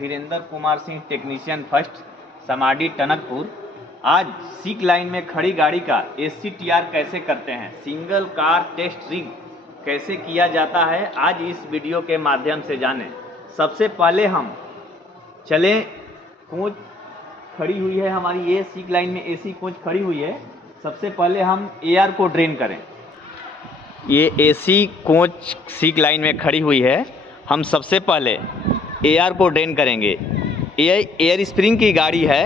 Dhirendra Kumar Singh, technician first, समाडी टनकपुर। आज sick line में खड़ी गाड़ी का SCTR कैसे करते हैं, सिंगल कार टेस्ट रिग कैसे किया जाता है, आज इस वीडियो के माध्यम से जानें। सबसे पहले हम चलें, कोच खड़ी हुई है हमारी, ये सीक लाइन में AC कोच खड़ी हुई है। सबसे पहले हम एयर को ड्रेन करें। ये AC कोच सीक लाइन में खड़ी हुई है। हम सबसे पहले एयर को ड्रेन करेंगे। एयर स्प्रिंग की गाड़ी है,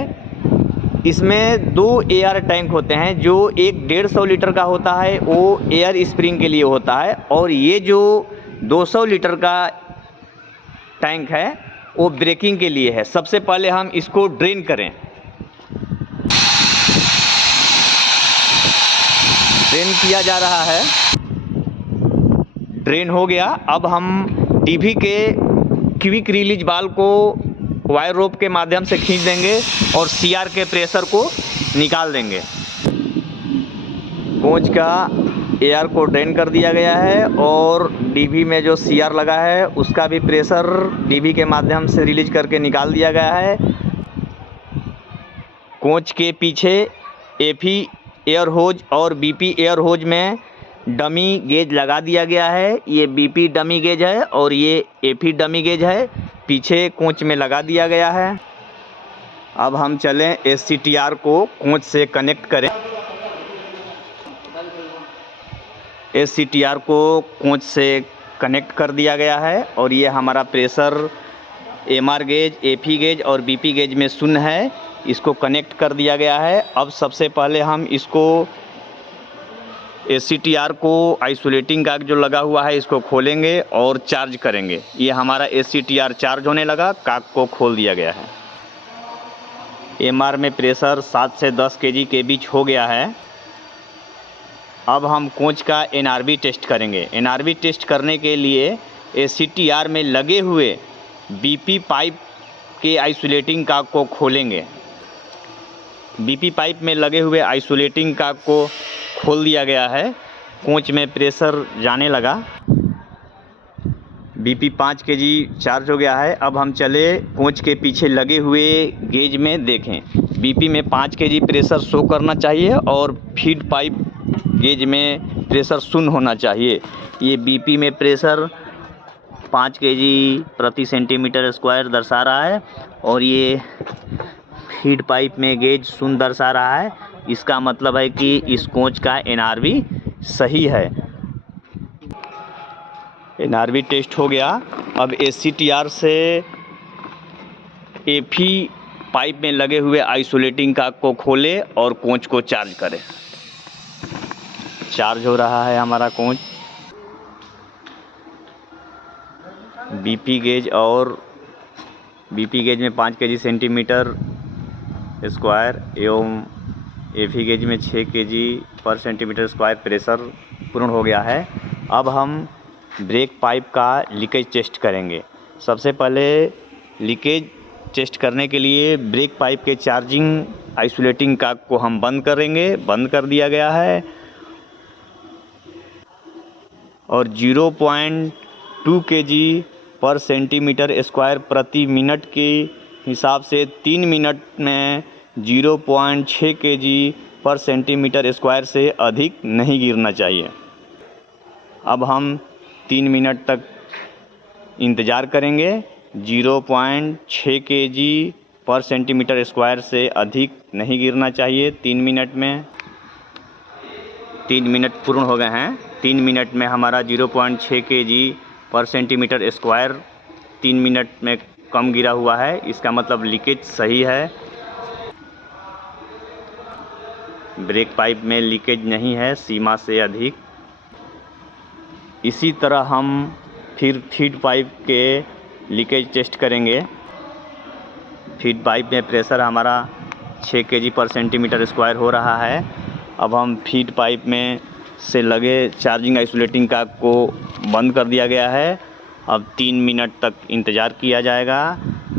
इसमें 2 एयर टैंक होते हैं। जो एक 150 लीटर का होता है वो एयर स्प्रिंग के लिए होता है, और ये जो 200 लीटर का टैंक है वो ब्रेकिंग के लिए है। सबसे पहले हम इसको ड्रेन करें। ड्रेन किया जा रहा है, ड्रेन हो गया। अब हम DV के क्विक रिलीज वाल्व को वायर रोप के माध्यम से खींच देंगे और CR के प्रेशर को निकाल देंगे। कोच का एयर को ड्रेन कर दिया गया है और DV में जो CR लगा है उसका भी प्रेशर DV के माध्यम से रिलीज करके निकाल दिया गया है। कोच के पीछे FE एयर होज और BP एयर होज में डमी गेज लगा दिया गया है। ये BP डमी गेज है और ये FE डमी गेज है, पीछे कोच में लगा दिया गया है। अब हम चलें SCTR को कोच से कनेक्ट करें। SCTR को कोच से कनेक्ट कर दिया गया है और ये हमारा pressure MR gauge, FE gauge और BP गेज में शून्य है, इसको कनेक्ट कर दिया गया है। अब सबसे पहले हम इसको SCTR को आइसोलेटिंग काक जो लगा हुआ है इसको खोलेंगे और चार्ज करेंगे। ये हमारा SCTR चार्ज होने लगा, काक को खोल दिया गया है। MR में प्रेशर 7 से 10 kg के बीच हो गया है। अब हम कोच का NRV टेस्ट करेंगे। NRV टेस्ट करने के लिए SCTR में लगे हुए BP पाइप के आइसोलेटिंग काक को खोलेंगे। BP पाइप में लगे हुए आइसोलेटिंग काक को खोल दिया गया है। कोच में प्रेशर जाने लगा, BP 5 kg चार्ज हो गया है। अब हम चले कोच के पीछे लगे हुए गेज में देखें। BP में 5 kg प्रेशर शो करना चाहिए और फीड पाइप गेज में प्रेशर शून्य होना चाहिए। ये BP में प्रेशर 5 kg प्रति सेंटीमीटर स्क्वायर दर्शा रहा है और ये फीड पाइप में गेज शून्य दर्शा रहा है। इसका मतलब है कि इस कोच का NRV सही है। NRV टेस्ट हो गया। अब SCTR से FE पाइप में लगे हुए आइसोलेटिंग काक को खोले और कोच को चार्ज करें। चार्ज हो रहा है हमारा कोच। BP गेज और BP गेज में 5 kg सेंटीमीटर स्क्वायर एवं FE गेज में 6 kg पर सेंटीमीटर स्क्वायर प्रेशर पूर्ण हो गया है। अब हम ब्रेक पाइप का लीकेज टेस्ट करेंगे। सबसे पहले लीकेज टेस्ट करने के लिए ब्रेक पाइप के चार्जिंग आइसोलेटिंग काक को हम बंद करेंगे। बंद कर दिया गया है और 0.2 kg पर सेंटीमीटर स्क्वायर प्रति मिनट के हिसाब से 3 मिनट में 0.6 kg पर सेंटीमीटर स्क्वायर से अधिक नहीं गिरना चाहिए। अब हम 3 मिनट तक इंतज़ार करेंगे। 0.6 kg पर सेंटीमीटर स्क्वायर से अधिक नहीं गिरना चाहिए 3 मिनट में। 3 मिनट पूर्ण हो गए हैं। 3 मिनट में हमारा 0.6 kg पर सेंटीमीटर स्क्वायर 3 मिनट में कम गिरा हुआ है, इसका मतलब लीकेज सही है। ब्रेक पाइप में लीकेज नहीं है सीमा से अधिक। इसी तरह हम फिर फीड पाइप के लीकेज टेस्ट करेंगे। फीड पाइप में प्रेशर हमारा 6 kg पर सेंटीमीटर स्क्वायर हो रहा है। अब हम फीड पाइप में से लगे चार्जिंग आइसोलेटिंग काक को बंद कर दिया गया है। अब 3 मिनट तक इंतज़ार किया जाएगा।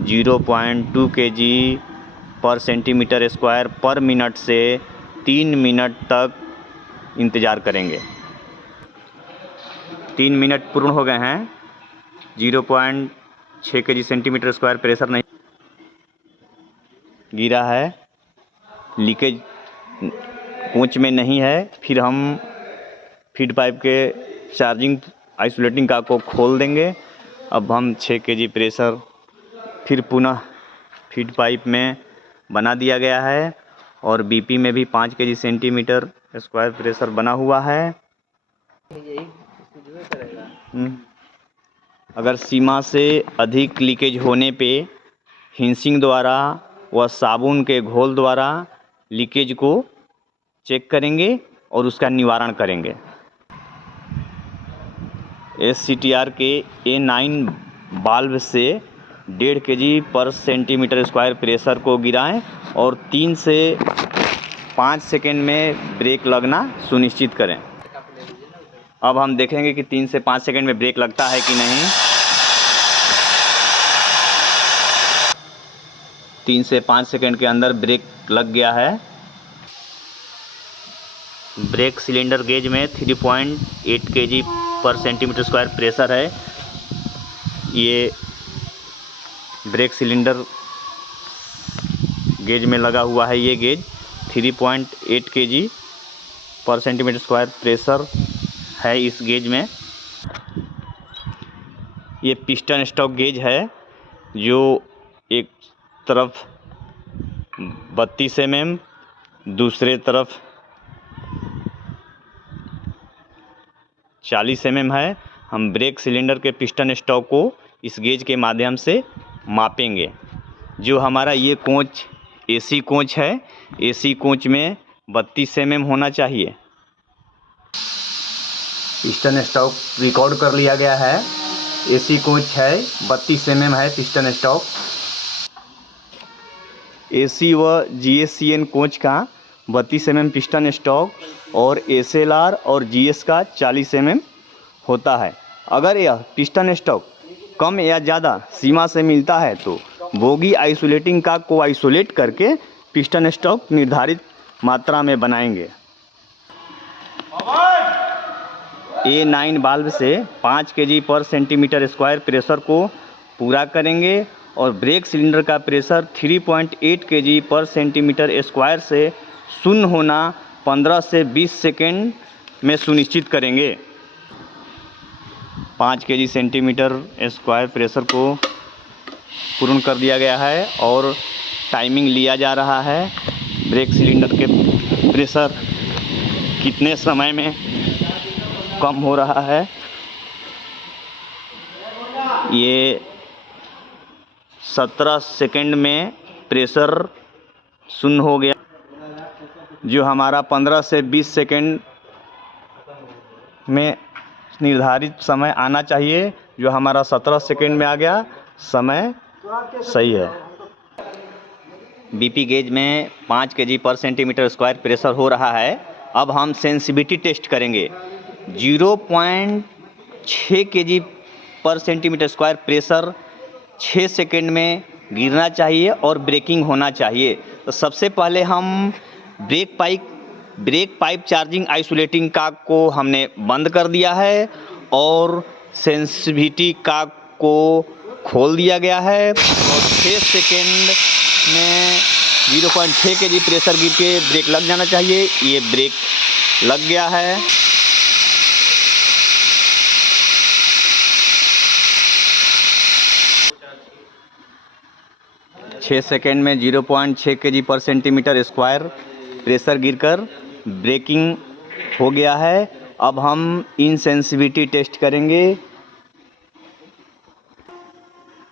0.2 kg पर सेंटीमीटर स्क्वायर पर मिनट से 3 मिनट तक इंतज़ार करेंगे। 3 मिनट पूर्ण हो गए हैं। 6 kg सेंटीमीटर स्क्वायर प्रेशर नहीं गिरा है, लीकेज कोच में नहीं है। फिर हम फीड पाइप के चार्जिंग आइसोलेटिंग का को खोल देंगे। अब हम 6 kg प्रेशर फिर पुनः फीड पाइप में बना दिया गया है और बीपी में भी 5 kg सेंटीमीटर स्क्वायर प्रेशर बना हुआ है। अगर सीमा से अधिक लीकेज होने पे हिंसिंग द्वारा व साबुन के घोल द्वारा लीकेज को चेक करेंगे और उसका निवारण करेंगे। SCTR के A9 वाल्व से 1.5 kg पर सेंटीमीटर स्क्वायर प्रेशर को गिराएं और 3 से 5 सेकेंड में ब्रेक लगना सुनिश्चित करें। अब हम देखेंगे कि 3 से 5 सेकेंड में ब्रेक लगता है कि नहीं। 3 से 5 सेकेंड के अंदर ब्रेक लग गया है। ब्रेक सिलेंडर गेज में 3.8 kg पर सेंटीमीटर स्क्वायर प्रेशर है। ये ब्रेक सिलेंडर गेज में लगा हुआ है। ये गेज 3.8 kg पर सेंटीमीटर स्क्वायर प्रेशर है इस गेज में। ये पिस्टन स्टॉक गेज है जो एक तरफ 32 mm, दूसरे तरफ 40 mm है। हम ब्रेक सिलेंडर के पिस्टन स्टॉक को इस गेज के माध्यम से मापेंगे। जो हमारा ये कोच AC कोच है, AC कोच में 32 mm होना चाहिए। पिस्टन स्टॉक रिकॉर्ड कर लिया गया है। AC कोच है, 32 mm है पिस्टन स्टॉक। AC व GSCN कोच का 32 mm पिस्टन स्टॉक और SLR और GS का 40 mm होता है। अगर यह पिस्टन स्टॉक कम या ज़्यादा सीमा से मिलता है तो बोगी आइसोलेटिंग का को आइसोलेट करके पिस्टन स्टॉक निर्धारित मात्रा में बनाएंगे। A9 वाल्व से 5 kg पर सेंटीमीटर स्क्वायर प्रेशर को पूरा करेंगे और ब्रेक सिलेंडर का प्रेशर 3.8 kg पर सेंटीमीटर स्क्वायर से शून्य होना 15 से 20 सेकेंड में सुनिश्चित करेंगे। 5 kg सेंटीमीटर स्क्वायर प्रेशर को पूर्ण कर दिया गया है और टाइमिंग लिया जा रहा है। ब्रेक सिलेंडर के प्रेशर कितने समय में कम हो रहा है। ये 17 सेकेंड में प्रेशर शून्य हो गया। जो हमारा 15 से 20 सेकेंड में निर्धारित समय आना चाहिए, जो हमारा 17 सेकेंड में आ गया। समय सही है। बीपी गेज में 5 kg पर सेंटीमीटर स्क्वायर प्रेशर हो रहा है। अब हम सेंसिटिविटी टेस्ट करेंगे। 0.6 kg पर सेंटीमीटर स्क्वायर प्रेशर 6 सेकेंड में गिरना चाहिए और ब्रेकिंग होना चाहिए। तो सबसे पहले हम ब्रेक पाइप चार्जिंग आइसोलेटिंग का को हमने बंद कर दिया है और सेंसिटिविटी का को खोल दिया गया है और 6 सेकेंड में 0.6 kg प्रेशर गिर के ब्रेक लग जाना चाहिए। ये ब्रेक लग गया है। छः सेकेंड में 0.6 kg पर सेंटीमीटर स्क्वायर प्रेशर गिरकर ब्रेकिंग हो गया है। अब हम इनसेंसिटिविटी टेस्ट करेंगे।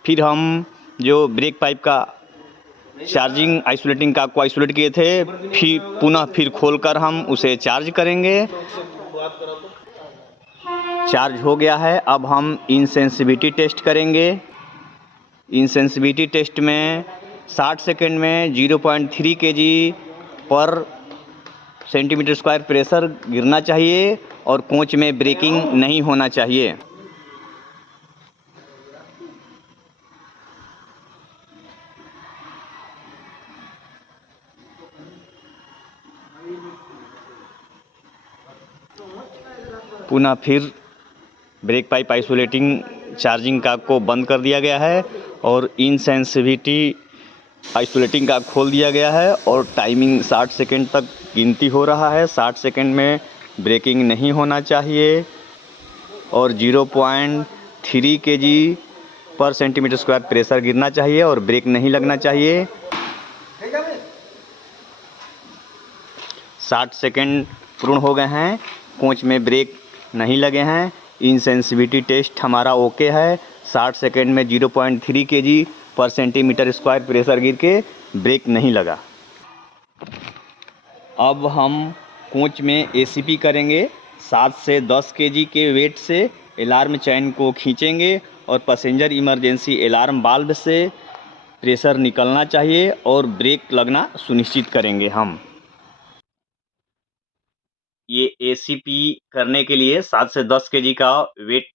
फिर हम जो ब्रेक पाइप का चार्जिंग आइसोलेटिंग का को आइसोलेट किए थे फिर खोलकर हम उसे चार्ज करेंगे। चार्ज हो गया है। अब हम इनसेंसिटिविटी टेस्ट करेंगे। इनसेंसिटिविटी टेस्ट में 60 सेकेंड में 0.3 kg पर सेंटीमीटर स्क्वायर प्रेशर गिरना चाहिए और कोच में ब्रेकिंग नहीं होना चाहिए। पुनः फिर ब्रेक पाइप आइसोलेटिंग चार्जिंग काक को बंद कर दिया गया है और इनसेंसिटिविटी आइसोलेटिंग काक खोल दिया गया है और टाइमिंग 60 सेकेंड तक गिनती हो रहा है। 60 सेकेंड में ब्रेकिंग नहीं होना चाहिए और 0.3 kg पर सेंटीमीटर स्क्वायर प्रेशर गिरना चाहिए और ब्रेक नहीं लगना चाहिए। 60 सेकेंड पूर्ण हो गए हैं, कोच में ब्रेक नहीं लगे हैं। इनसेंसिटिविटी टेस्ट हमारा ओके है। 60 सेकेंड में 0.3 kg पर सेंटीमीटर स्क्वायर प्रेशर गिर के ब्रेक नहीं लगा। अब हम कोच में ACP करेंगे। 7 से 10 kg के वेट से अलार्म चैन को खींचेंगे और पैसेंजर इमरजेंसी अलार्म वाल्व से प्रेशर निकलना चाहिए और ब्रेक लगना सुनिश्चित करेंगे हम। ये ACP करने के लिए 7 से 10 kg का वेट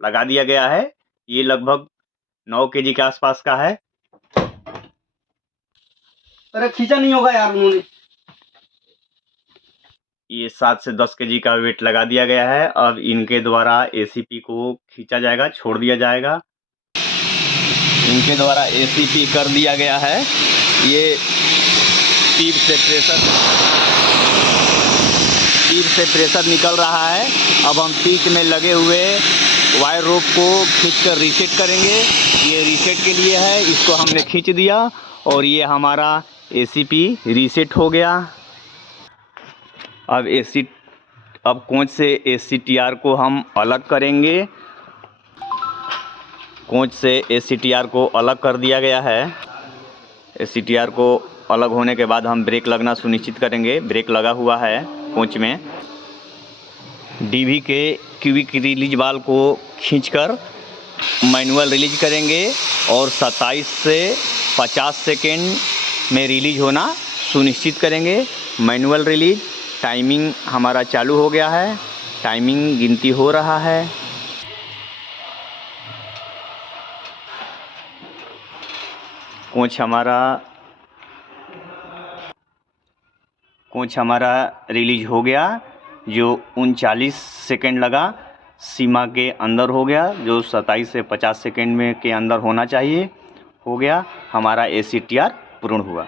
लगा दिया गया है। ये लगभग 9 kg के आसपास का है। अरे खींचा नहीं होगा यार उन्होंने। ये 7 से 10 kg का वेट लगा दिया गया है। अब इनके द्वारा ACP को खींचा जाएगा, छोड़ दिया जाएगा। इनके द्वारा ACP कर दिया गया है। ये टीप से प्रेशर निकल रहा है। अब हम पीच में लगे हुए वायर रोप को खींचकर रीसेट करेंगे। ये रीसेट के लिए है, इसको हमने खींच दिया और ये हमारा ACP रीसेट हो गया। अब कोच से ACTR को हम अलग करेंगे। कोच से ACTR को अलग कर दिया गया है। ACTR को अलग होने के बाद हम ब्रेक लगना सुनिश्चित करेंगे। ब्रेक लगा हुआ है कोच में। DV के क्विक रिलीज वाल्व को खींचकर मैनुअल रिलीज करेंगे और 27 से 50 सेकेंड में रिलीज होना सुनिश्चित करेंगे। Manual release. टाइमिंग हमारा चालू हो गया है, टाइमिंग गिनती हो रहा है। कोच हमारा रिलीज हो गया। जो 39 सेकेंड लगा सीमा के अंदर हो गया, जो 27 से 50 सेकेंड में के अंदर होना चाहिए, हो गया। हमारा ACTR पूर्ण हुआ।